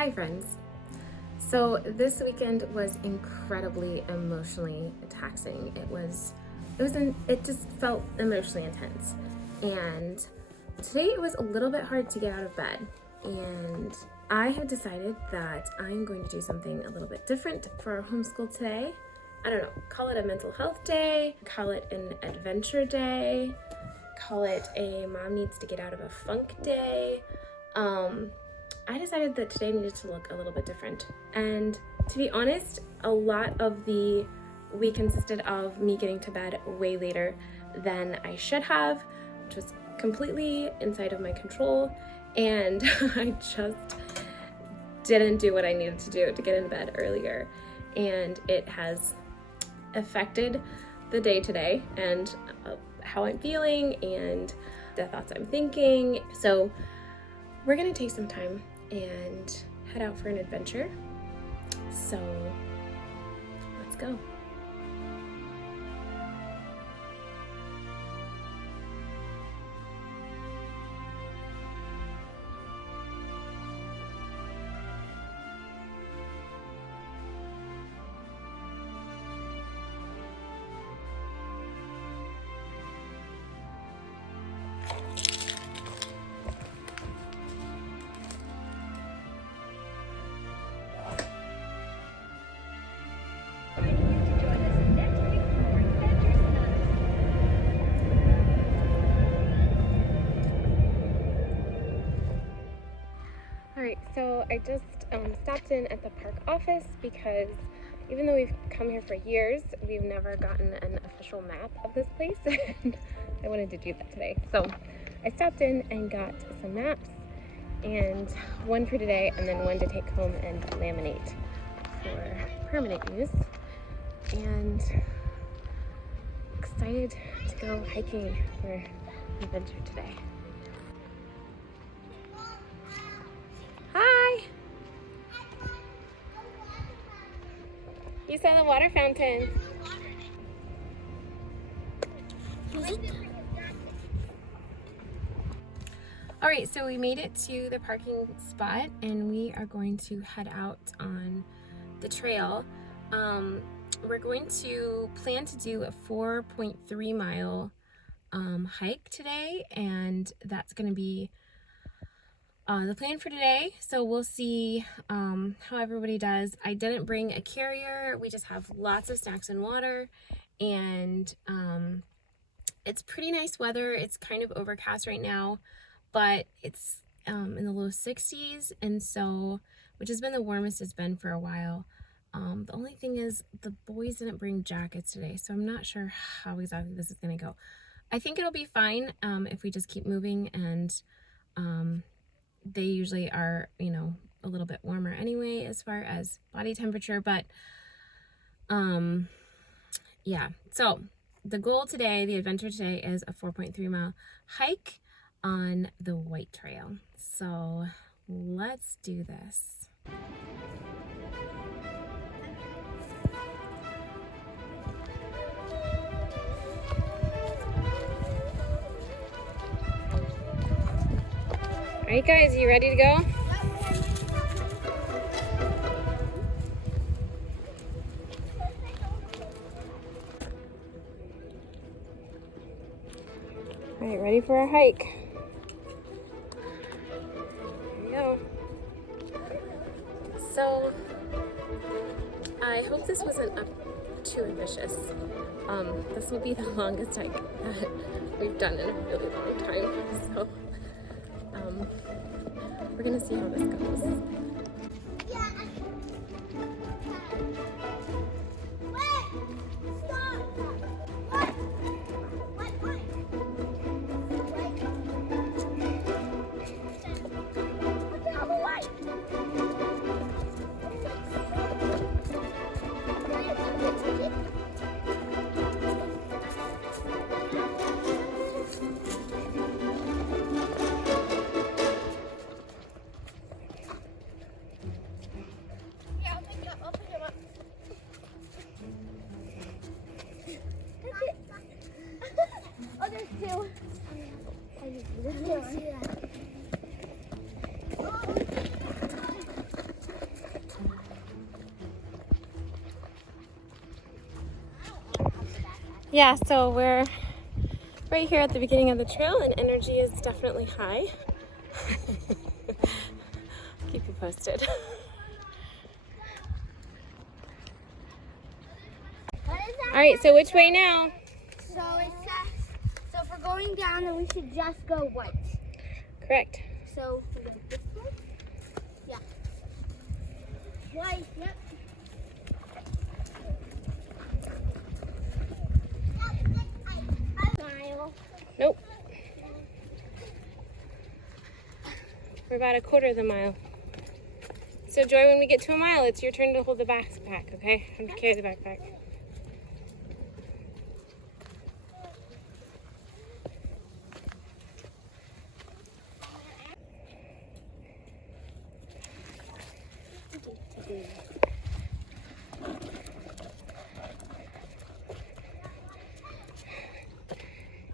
Hi friends. So this weekend was incredibly emotionally taxing. It just felt emotionally intense. And today it was a little bit hard to get out of bed. And I have decided that I'm going to do something a little bit different for homeschool today. I don't know, call it a mental health day, call it an adventure day, call it a mom needs to get out of a funk day. I decided that today needed to look a little bit different. And to be honest, a lot of the week consisted of me getting to bed way later than I should have, which was completely inside of my control. And I just didn't do what I needed to do to get in bed earlier. And it has affected the day today and how I'm feeling and the thoughts I'm thinking. So we're gonna take some time and head out for an adventure. So let's go. All right, so I just stopped in at the park office because even though we've come here for years, we've never gotten an official map of this place, and I wanted to do that today. So I stopped in and got some maps, and one for today, and then one to take home and laminate for permanent use. And excited to go hiking for an adventure today. Hi! You saw the water fountain. All right, so we made it to the parking spot and we are going to head out on the trail. We're going to plan to do a 4.3 mile hike today, and that's going to be the plan for today. So we'll see how everybody does. I didn't bring a carrier. We just have lots of snacks and water, and it's pretty nice weather. It's kind of overcast right now, but it's in the low 60s, and so, which has been the warmest it's been for a while. The only thing is the boys didn't bring jackets today, so I'm not sure how exactly this is gonna go. I think it'll be fine if we just keep moving, and they usually are, you know, a little bit warmer anyway as far as body temperature, but yeah. So the goal today, the adventure today, is a 4.3 mile hike on the White Trail. So let's do this. All right, guys, you ready to go? All right, ready for our hike. Here we go. So I hope this wasn't too ambitious. This will be the longest hike that we've done in a really long time. So we're gonna see how this goes. Yeah, so we're right here at the beginning of the trail and energy is definitely high. Keep you posted. All right, so which way now? So it says, so if we're going down, then we should just go white. Correct. So we're going this way? Yeah. White, yep. Smile. Nope. We're about a quarter of the mile. So Joy, when we get to a mile, it's your turn to hold the backpack, okay? I'm to carry the backpack.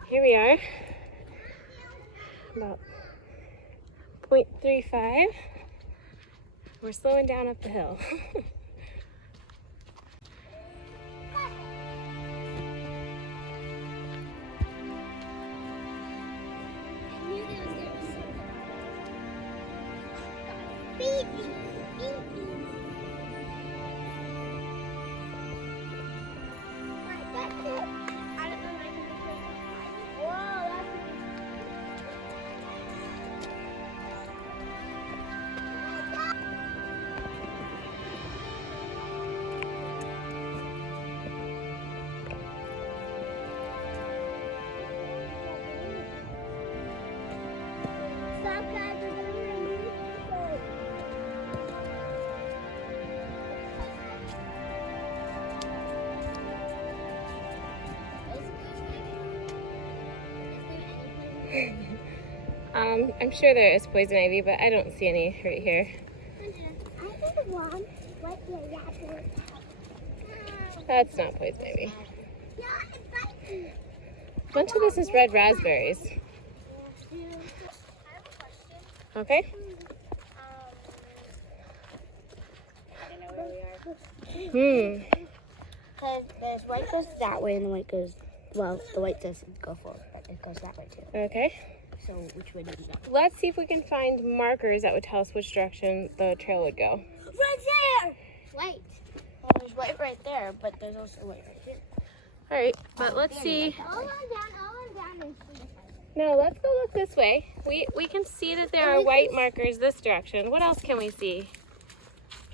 Here we are, about 0.35. We're slowing down up the hill. I'm sure there is poison ivy, but I don't see any right here. That's not poison ivy. A bunch of this is red raspberries. Okay. Because there's white goes that way and the white goes, well, the white doesn't go forward, but it goes that way too. Okay. So which way does it go? Let's see if we can find markers that would tell us which direction the trail would go. Right there! White. Well, there's white right there, but there's also white right here. All right, but let's see. All on down and see. No, let's go look this way. We can see that there are white markers this direction. What else can we see?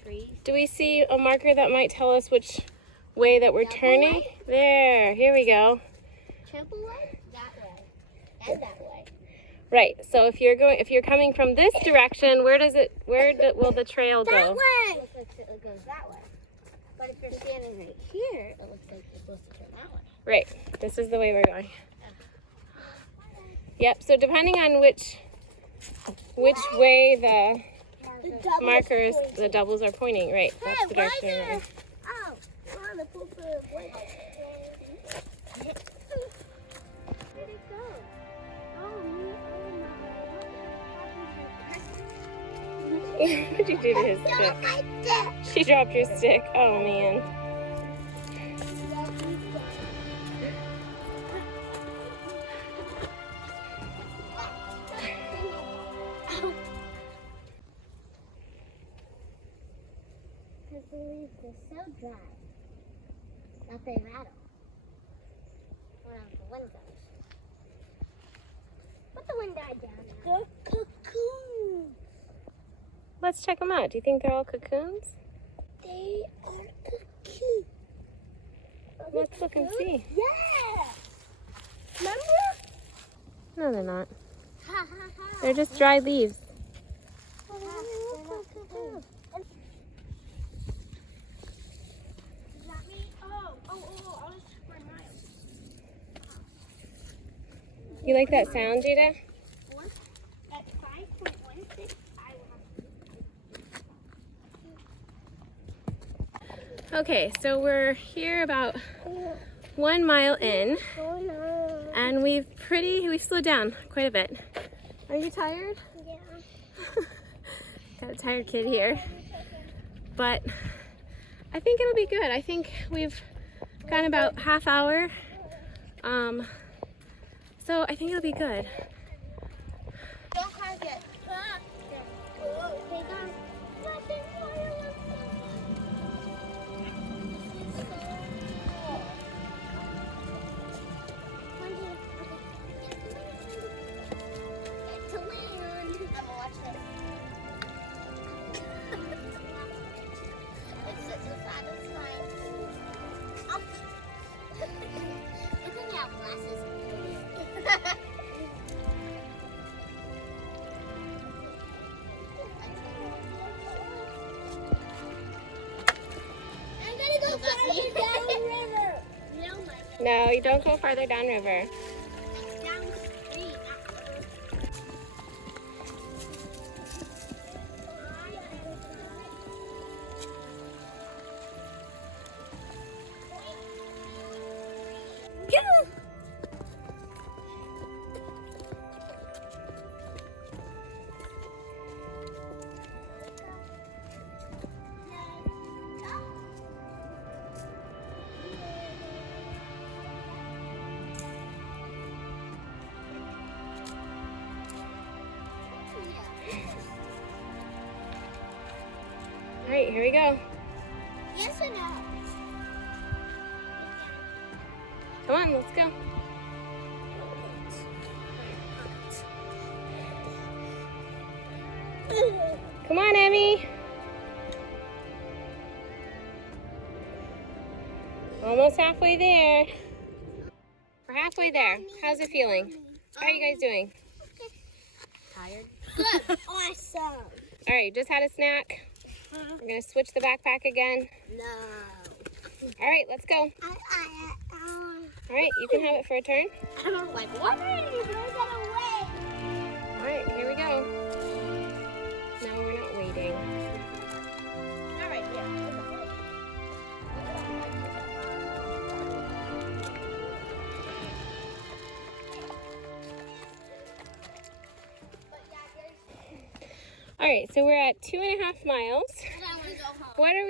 Trees. Do we see a marker that might tell us which way that we're turning? There, here we go. Temple way? That way. And that way. Right. So if you're coming from this direction, where will the trail go? That way. It looks like it goes that way. But if you're standing right here, it looks like it's supposed to turn that way. Right. This is the way we're going. Yep. So depending on which way the markers, the doubles are pointing, right? That's the direction we're going. Oh, on the poop of white. Where'd it go? What'd you do to his stick? She dropped your stick. Oh man. Because the leaves are so dry that they rattle whenever the wind goes. But the wind died down now. They're cocoons. Let's check them out. Do you think they're all cocoons? They are cocoons. Let's look and see. Yeah. Remember? No, they're not. Ha ha ha. They're just dry leaves. You like that sound, Jada? At 5.16, I will have Okay, so we're here about 1 mile in, and we've slowed down quite a bit. Are you tired? Yeah. Got a tired kid here, but I think it'll be good. I think we've gone about half hour So I think it'll be good. Don't crack it. Take on. To land. I'm gonna watch this. It's such a satisfying. Look at me have glasses. I'm gonna go farther down the river. No, my God. No, you don't go farther downriver. Down the street. All right, here we go. Yes or no? Come on, let's go. Come on, Emmy. Almost halfway there. We're halfway there. How's it feeling? How are you guys doing? Tired? Good. Awesome. All right, just had a snack. We're gonna switch the backpack again. No. All right, let's go. All right, you can have it for a turn. I don't like what? Throw that away. All right, here we go. No, we're not waiting. All right, yeah. All right, so we're at 2.5 miles. I want to go home. What are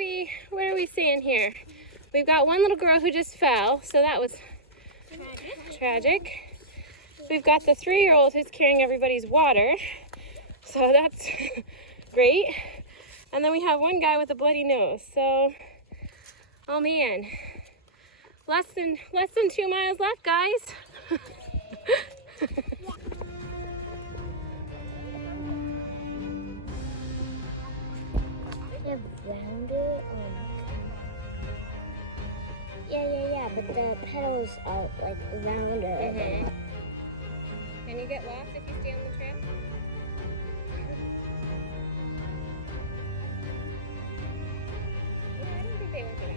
we seeing here? We've got one little girl who just fell, so that was tragic. We've got the 3-year-old who's carrying everybody's water, so that's great. And then we have one guy with a bloody nose. So, oh man, less than 2 miles left, guys. Rounder. Yeah, but the pedals are like rounder. Can you get lost if you stay on the trail? Yeah, I don't think they went that way.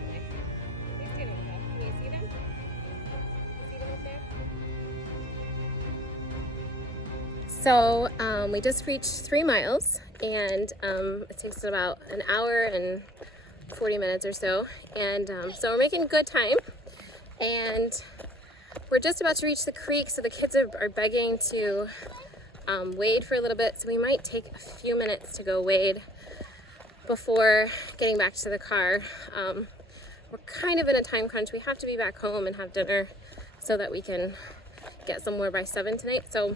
They stayed on the trail. Can you see them? You see them up there? So we just reached 3 miles, and it takes about an hour and 40 minutes or so, and so we're making good time, and we're just about to reach the creek, so the kids are begging to wade for a little bit, so we might take a few minutes to go wade before getting back to the car. We're kind of in a time crunch. We have to be back home and have dinner so that we can get somewhere by 7 tonight. So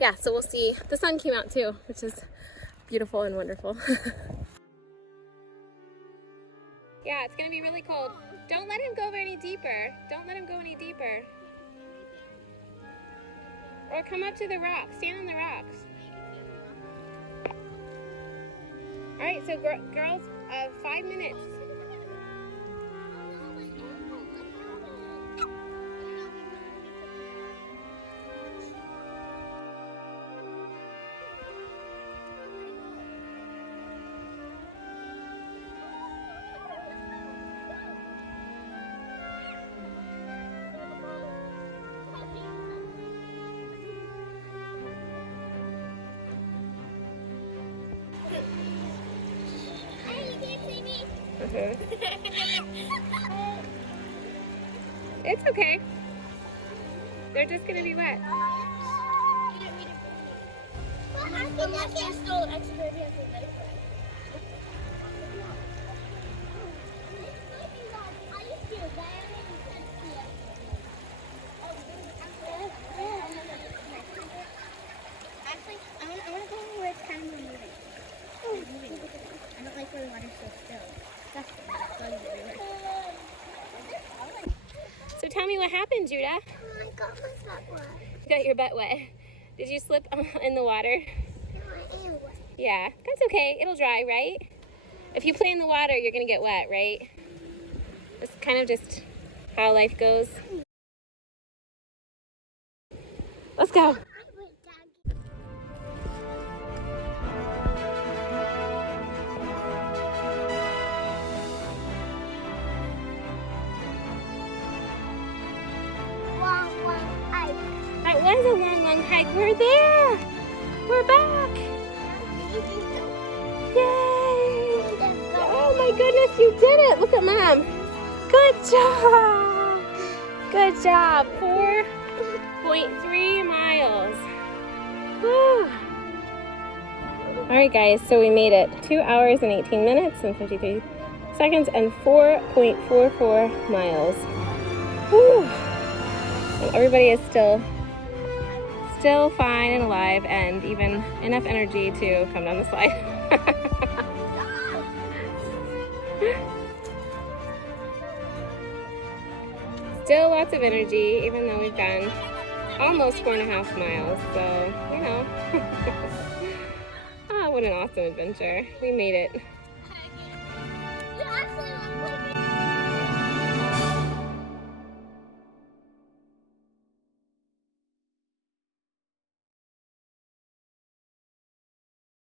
yeah, so we'll see. The sun came out too, which is beautiful and wonderful. Yeah, it's gonna be really cold. Don't let him go any deeper. Don't let him go any deeper. Or come up to the rocks. Stand on the rocks. All right, so girls, 5 minutes. It's okay. They're just gonna be wet. me what happened, Judah. Oh, I got my butt wet. You got your butt wet. Did you slip in the water? No, I am wet. Yeah, that's okay. It'll dry, right? If you play in the water, you're gonna get wet, right? It's kind of just how life goes. Let's go. I went down. Long hike. That was a long hike. We're there. We're back. Yay! Oh my goodness, you did it. Look at Mom. Good job. Good job. 4.3 miles. Woo. All right, guys, so we made it 2 hours and 18 minutes and 53 seconds and 4.44 miles. Woo. And everybody is still fine and alive and even enough energy to come down the slide. Still lots of energy, even though we've gone almost 4.5 miles, so, you know. Oh, what an awesome adventure. We made it.